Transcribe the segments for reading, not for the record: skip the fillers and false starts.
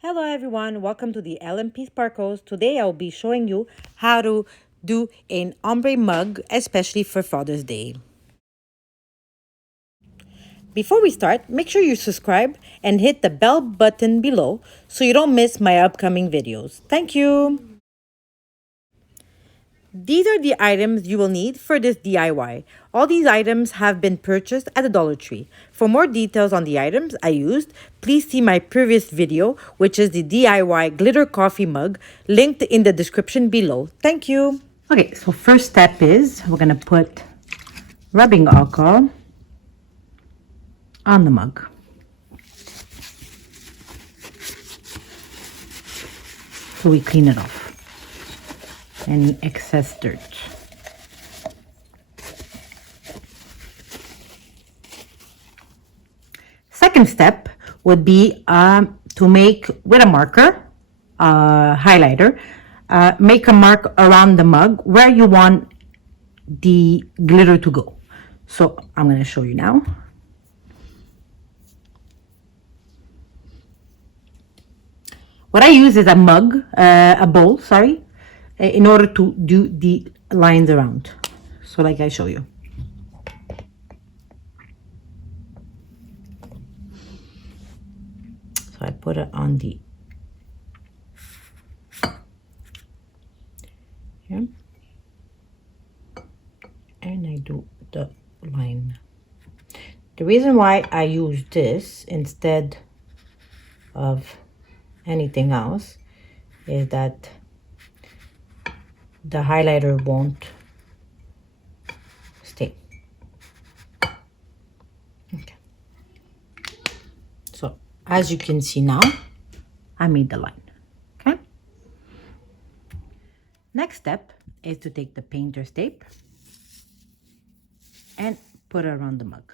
Hello everyone, welcome to the LMP Sparkles. Today I'll be showing you how to do an ombre mug, especially for Father's Day. Before we start, make sure you subscribe and hit the bell button below so you don't miss my upcoming videos. Thank you! These are the items you will need for this DIY. All these items have been purchased at the Dollar Tree. For more details on the items I used, please see my previous video, which is the DIY glitter coffee mug, linked in the description below. Thank you. Okay, so first step is we're going to put rubbing alcohol on the mug. So we clean it off. Any excess dirt. Second step would be to make, with a marker, highlighter, make a mark around the mug where you want the glitter to go. So I'm going to show you now. What I use is a bowl, sorry, in order to do the lines around. So like I show you. So I put it on the here, and I do the line. The reason why I use this instead of anything else is that the highlighter won't stay. Okay. So as you can see now, I made the line. Okay. Next step is to take the painter's tape and put it around the mug.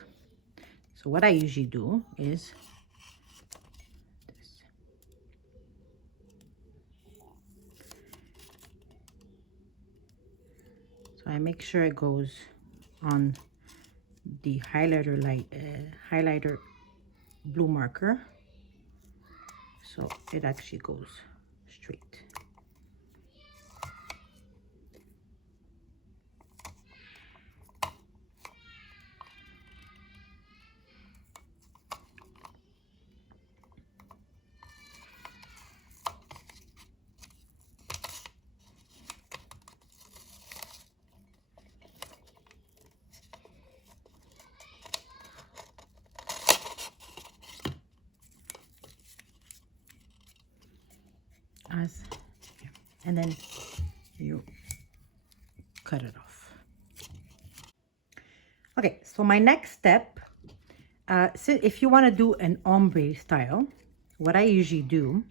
So what I usually do is this. So I make sure it goes on the highlighter blue marker, so it actually goes straight. And then you cut it off. Okay, so my next step, so if you want to do an ombre style, what I usually do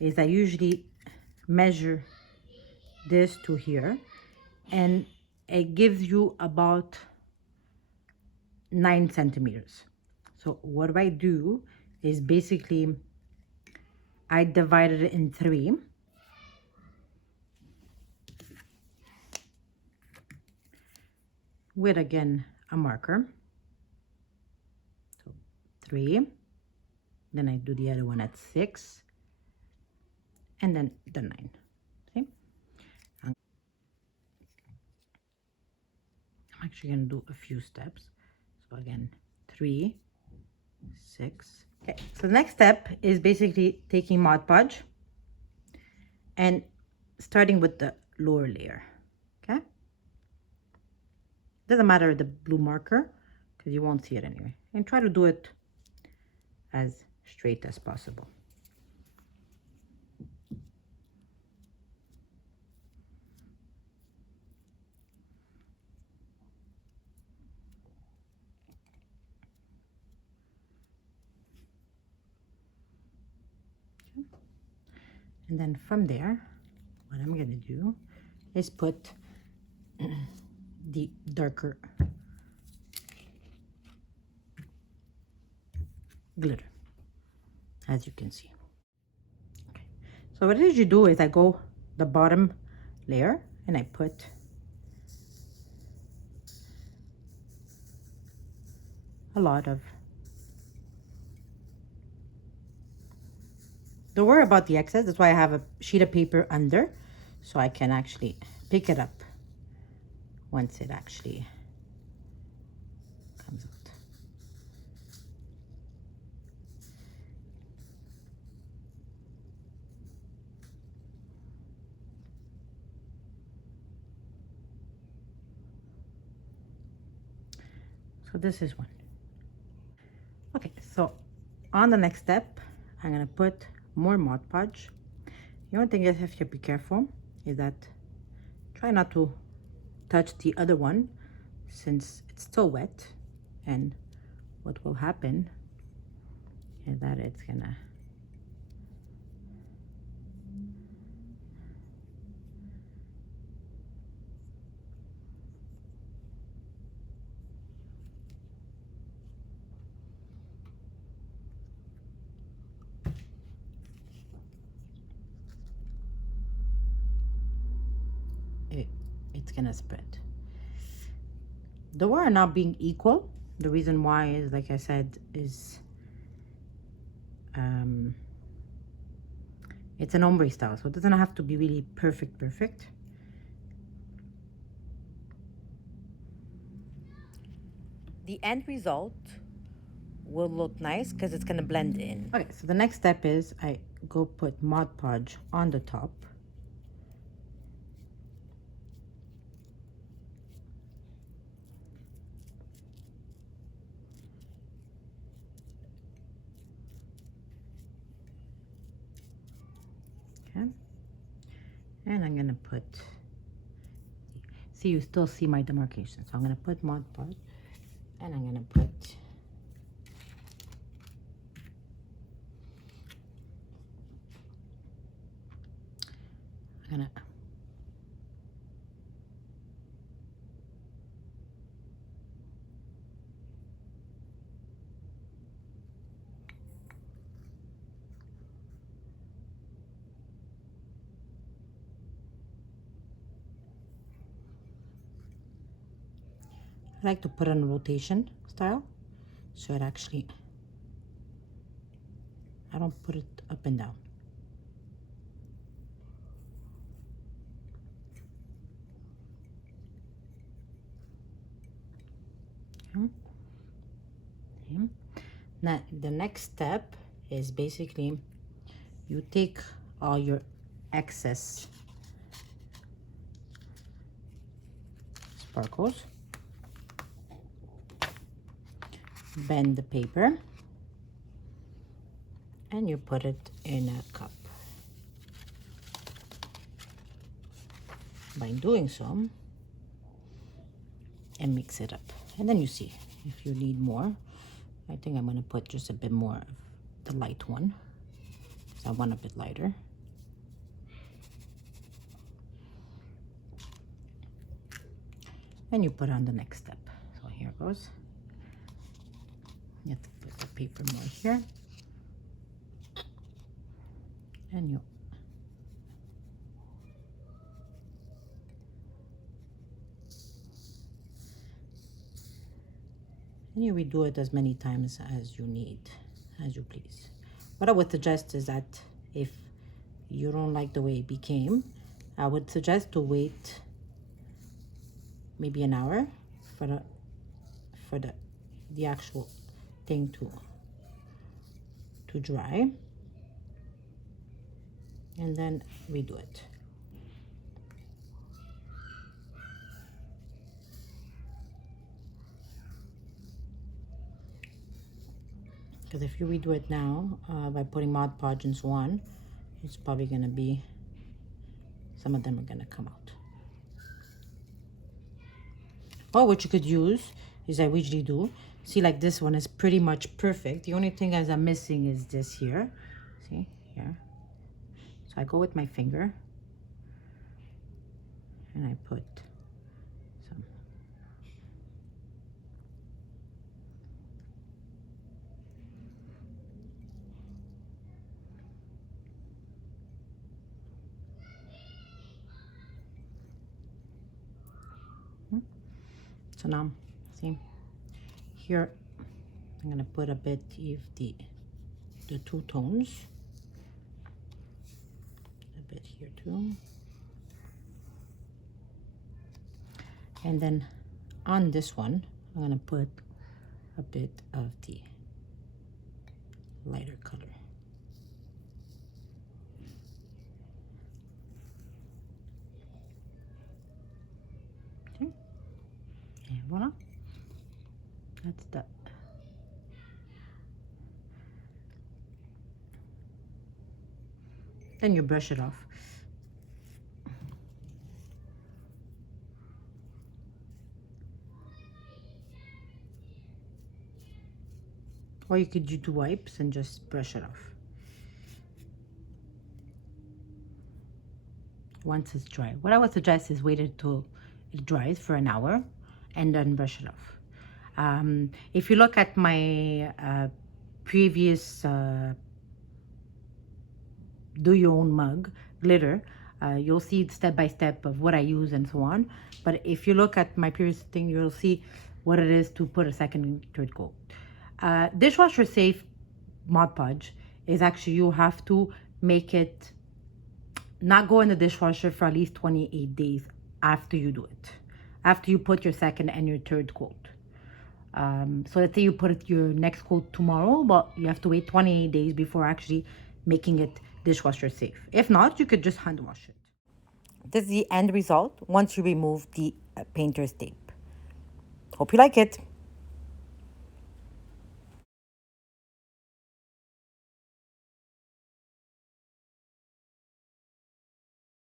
is I usually measure this to here, and it gives you about 9 centimeters. So what I do is basically I divided it in 3. With again a marker. So 3. Then I do the other one at 6. And then the 9. See? I'm actually going to do a few steps. So again, 3, 6. Okay, so the next step is basically taking Mod Podge and starting with the lower layer. Okay? Doesn't matter the blue marker because you won't see it anyway. And try to do it as straight as possible. And then from there, what I'm going to do is put the darker glitter, as you can see. Okay. So what I usually do is I go the bottom layer and I put a lot of Don't worry about the excess. That's why I have a sheet of paper under, so I can actually pick it up once it actually comes out. So this is one. Okay, so on the next step, I'm gonna put more Mod Podge. The only thing you have to be careful is that try not to touch the other one since it's still wet, and what will happen is that it's gonna it's gonna spread. The wire not being equal, the reason why is, like I said, is it's an ombre style, so it doesn't have to be really perfect. The end result will look nice because it's gonna blend in. Okay, so the next step is I go put Mod Podge on the top. Okay, and I'm gonna put, see, you still see my demarcation, so I'm gonna put Mod Podge, and I'm gonna put I'm gonna I like to put in a rotation style, so it actually, I don't put it up and down. Okay. Okay. Now the next step is basically you take all your excess sparkles, bend the paper, and you put it in a cup. By doing so, and mix it up, and then you see if you need more. I think I'm going to put just a bit more of the light one because I want a bit lighter. And you put on the next step. So here goes. You have to put the paper more here, and you redo it as many times as you need, as you please. What I would suggest is that if you don't like the way it became, I would suggest to wait maybe an hour for the actual thing to dry, and then redo it. Because if you redo it now by putting Mod Podge and so on, it's probably going to be, some of them are going to come out. Or what you could use is, I usually do, see, like this one is pretty much perfect. The only thing as I'm missing is this here. See here. So I go with my finger and I put some. So now, see, here I'm gonna put a bit of the two tones. here too. And then on this one, I'm gonna put a bit of the lighter color. Okay, and voila, that's that. Then you brush it off. Or you could do 2 wipes and just brush it off. Once it's dry. What I would suggest is wait until it dries for an hour and then brush it off. If you look at my previous do your own mug glitter, you'll see step by step of what I use and so on. But if you look at my previous thing, you'll see what it is to put a second and third coat. Dishwasher safe Mod Podge is actually, you have to make it not go in the dishwasher for at least 28 days after you do it, after you put your second and your third coat. So let's say you put your next coat tomorrow, but you have to wait 28 days before actually making it dishwasher safe. If not, you could just hand wash it. This is the end result once you remove the painter's tape. Hope you like it.